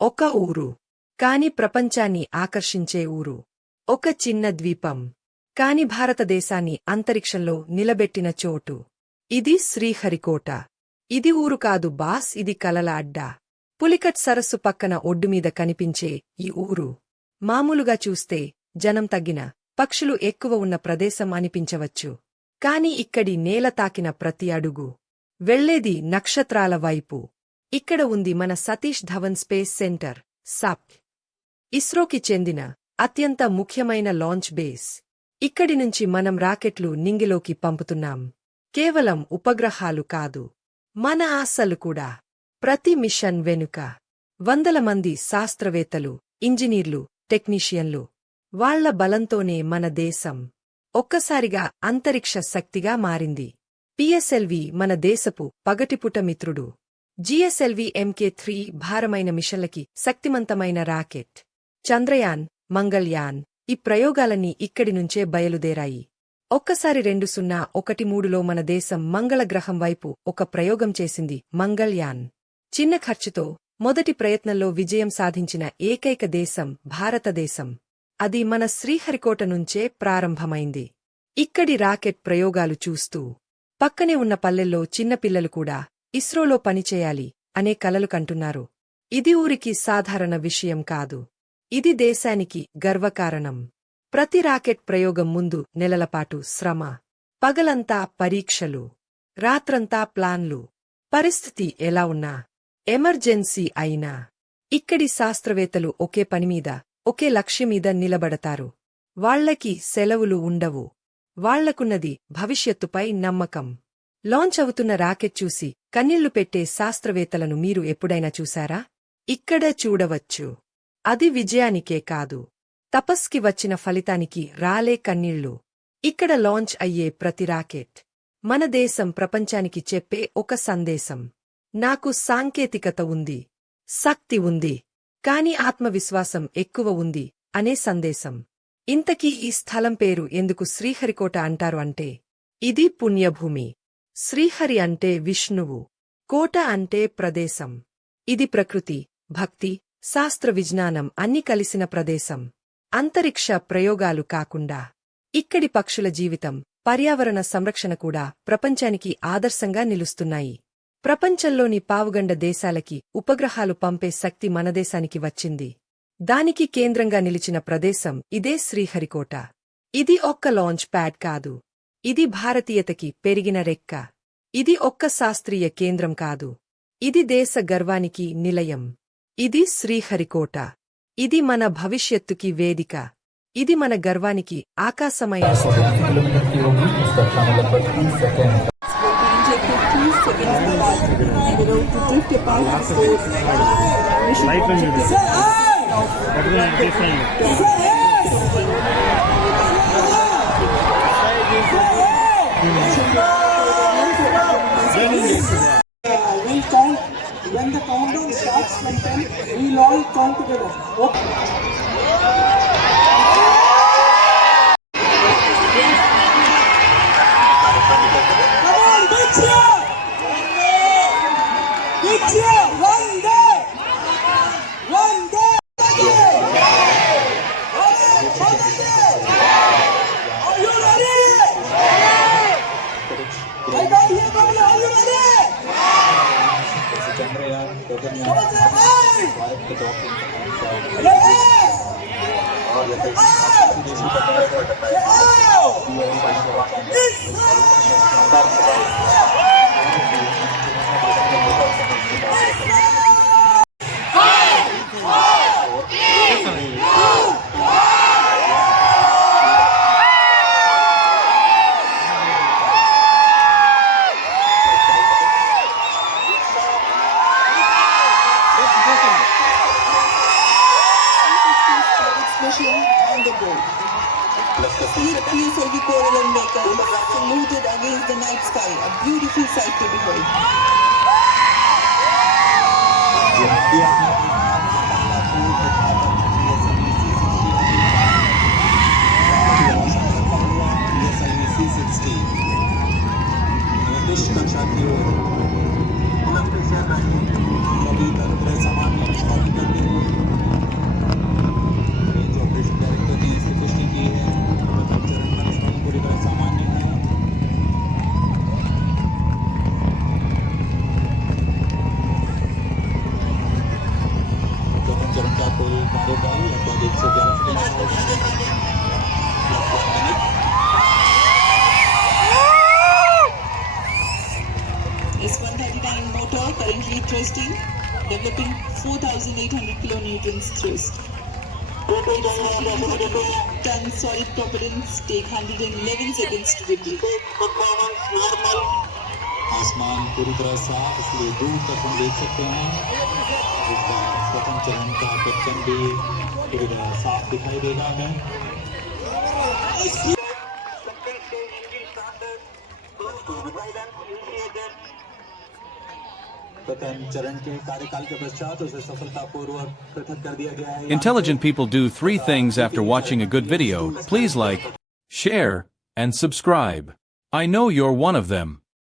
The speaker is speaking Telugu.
ఒక ఊరు. కాని ప్రపంచాన్ని ఆకర్షించే ఊరు. ఒక చిన్న ద్వీపం. కాని భారతదేశాన్ని అంతరిక్షంలో నిలబెట్టిన చోటు. ఇది శ్రీహరికోట. ఇది ఊరు కాదు బాస్, ఇది కలల అడ్డా. పులికట్ సరస్సు పక్కన ఒడ్డుమీద కనిపించే ఈ ఊరు మామూలుగా చూస్తే జనం తగ్గిన, పక్షులు ఎక్కువ ఉన్న ప్రదేశం అనిపించవచ్చు. కాని ఇక్కడి నేల తాకిన ప్రతి అడుగు వెళ్లేది నక్షత్రాల వైపు. ఇక్కడ ఉంది మన సతీష్ ధవన్ స్పేస్ సెంటర్, సాప్. ఇస్రోకి చెందిన అత్యంత ముఖ్యమైన లాంచ్ బేస్. ఇక్కడి నుంచి మనం రాకెట్లు నింగిలోకి పంపుతున్నాం. కేవలం ఉపగ్రహాలు కాదు, మన ఆశలు కూడా. ప్రతి మిషన్ వెనుక వందల మంది శాస్త్రవేత్తలు, ఇంజనీర్లు, టెక్నీషియన్లు. వాళ్ల బలంతోనే మన దేశం ఒక్కసారిగా అంతరిక్ష శక్తిగా మారింది. పిఎస్ఎల్వి మన దేశపు పగటిపుట మిత్రుడు. జిఎస్ఎల్వి MK3 భారమైన మిషన్లకి శక్తిమంతమైన రాకెట్. చంద్రయాన్, మంగళ్యాన్, ఈ ప్రయోగాలన్నీ ఇక్కడి నుంచే బయలుదేరాయి. ఒక్కసారి 2013లో మన దేశం మంగళగ్రహం వైపు ఒక ప్రయోగం చేసింది, మంగళ్యాన్. చిన్న ఖర్చుతో మొదటి ప్రయత్నంలో విజయం సాధించిన ఏకైక దేశం భారతదేశం. అది మన శ్రీహరికోట నుంచే ప్రారంభమైంది. ఇక్కడి రాకెట్ ప్రయోగాలు చూస్తూ పక్కనే ఉన్న పల్లెల్లో చిన్నపిల్లలు కూడా ఇస్రోలో పనిచేయాలి అనే కలలు కంటున్నారు. ఇది ఊరికి సాధారణ విషయం కాదు, ఇది దేశానికి గర్వకారణం. ప్రతి రాకెట్ ప్రయోగం ముందు నెలలపాటు శ్రమ. పగలంతా పరీక్షలు, రాత్రంతా ప్లాన్లు. పరిస్థితి ఎలా ఉన్నా, ఎమర్జెన్సీ అయినా ఇక్కడి శాస్త్రవేత్తలు ఒకే పనిమీద, ఒకే లక్ష్యమీద నిలబడతారు. వాళ్లకి సెలవులు ఉండవు. వాళ్లకున్నది భవిష్యత్తుపై నమ్మకం. లాంచ్ అవుతున్న రాకెట్ చూసి కన్నీళ్లు పెట్టే శాస్త్రవేత్తలను మీరు ఎప్పుడైనా చూశారా? ఇక్కడ చూడవచ్చు. అది విజయానికే కాదు, తపస్కి వచ్చిన ఫలితానికి రాలే కన్నీళ్లు. ఇక్కడ లాంచ్ అయ్యే ప్రతి రాకెట్ మన దేశం ప్రపంచానికి చెప్పే ఒక సందేశం. నాకు సాంకేతికత ఉంది, శక్తి ఉంది, కాని ఆత్మవిశ్వాసం ఎక్కువ ఉంది అనే సందేశం. ఇంతకీ ఈ స్థలం పేరు ఎందుకు శ్రీహరికోట అంటారు అంటే, ఇది పుణ్యభూమి. శ్రీహరి అంటే విష్ణువు, కోట అంటే ప్రదేశం. ఇది ప్రకృతి, భక్తి, శాస్త్ర విజ్ఞానం అన్ని కలిసిన ప్రదేశం. అంతరిక్ష ప్రయోగాలు కాకుండా ఇక్కడి పక్షుల జీవితం, పర్యావరణ సంరక్షణ కూడా ప్రపంచానికి ఆదర్శంగా నిలుస్తున్నాయి. ప్రపంచంలోని పావుగండ దేశాలకి ఉపగ్రహాలు పంపే శక్తి మనదేశానికి వచ్చింది. దానికి కేంద్రంగా నిలిచిన ప్రదేశం ఇదే శ్రీహరికోట. ఇది ఒక్క లాంచ్ ప్యాడ్ కాదు, ఇది భారతీయతకి పెరిగిన రెక్క. ఇది ఒక్క శాస్త్రీయ కేంద్రం కాదు, ఇది దేశ గర్వానికి నిలయం. ఇది శ్రీహరికోట. ఇది మన భవిష్యత్తుకి వేదిక. ఇది మన గర్వానికి ఆకాశమైన When the countdown starts from 10, we will all count together. Okay. Come on, big cheer! Big cheer! One day! One day! Are you ready? I can't hear from you. Are you ready? Chandrayaan, Gaganyaan, स्वायत्त डॉक्यूमेंट और विदेशी on the board. PSLV coral and makers saluted against the night sky, a beautiful sight to behold. निर्दिष्ट कक्षा की ओर सभी तंत्र सामान्य करते हुए कुल कार्यकाल लगभग 111 second This 139 motor currently thrusting, developing 4,800 kilonewtons thrust. 10 solid propellants take 111 seconds to deplete. आसमान पूरी तरह साफ, इसलिए दूर तक हम देख सकते हैं। इसका प्रथम चरण का पश्चिम भी पूरी तरह साफ दिखाई देगा हमें। प्रथम चरण के कार्यकाल के पश्चात उसे सफलतापूर्वक पृथक कर दिया गया है। Intelligent people do 3 things after watching a good video. Please like, share, and subscribe. I know you're one of them.